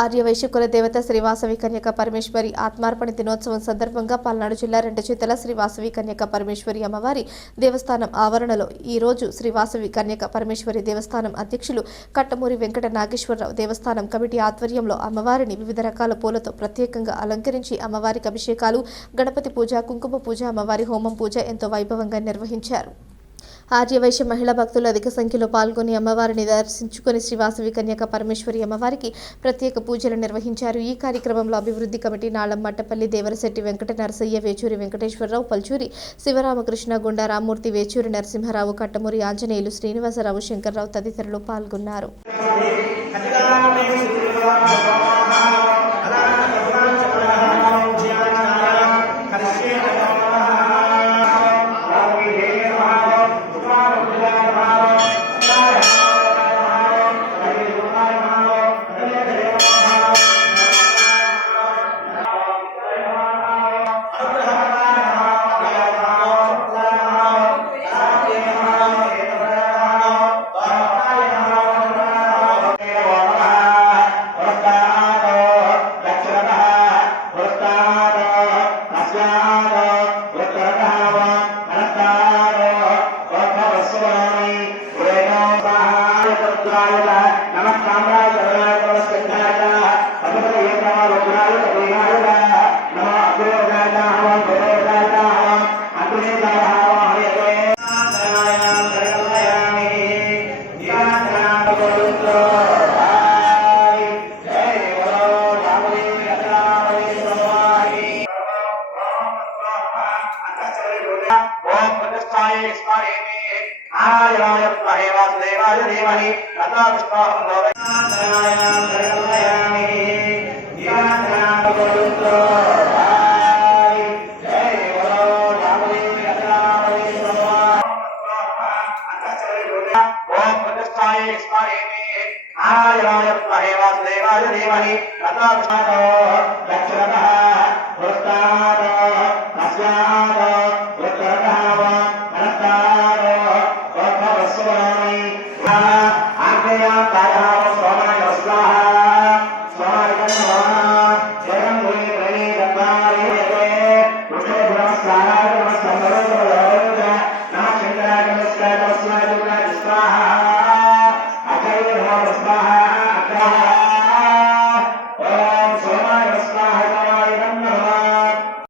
ఆర్యవైశ్య కుల దేవత శ్రీ వాసవి కన్యక పరమేశ్వరి ఆత్మార్పణ దినోత్సవం సందర్భంగా పల్నాడు జిల్లా రెండుచేతల శ్రీ వాసవి కన్యక పరమేశ్వరి అమ్మవారి దేవస్థానం ఆవరణలో ఈ రోజు శ్రీ వాసవి కన్యక పరమేశ్వరి దేవస్థానం అధ్యక్షులు కట్టమూరి వెంకట నాగేశ్వరరావు దేవస్థానం కమిటీ ఆధ్వర్యంలో అమ్మవారిని వివిధ రకాల పూలతో ప్రత్యేకంగా అలంకరించి అమ్మవారికి అభిషేకాలు, గణపతి పూజ, కుంకుమ పూజ, అమ్మవారి హోమం పూజ ఎంతో వైభవంగా నిర్వహించారు. ఆర్యవైశ్య మహిళా భక్తులు అధిక సంఖ్యలో పాల్గొని అమ్మవారిని దర్శించుకుని శ్రీ వాసవి కన్యక పరమేశ్వరి అమ్మవారికి ప్రత్యేక పూజలు నిర్వహించారు. ఈ కార్యక్రమంలో అభివృద్ధి కమిటీ నాళం మట్టపల్లి, దేవరశెట్టి వెంకట నరసయ్య, వేచూరి వెంకటేశ్వరరావు, పల్చూరి శివరామకృష్ణ, గుండా రామ్మూర్తి, వేచూరి నరసింహారావు, కట్టమూరి ఆంజనేయులు, శ్రీనివాసరావు, శంకర్రావు తదితరులు పాల్గొన్నారు. దక్షిణ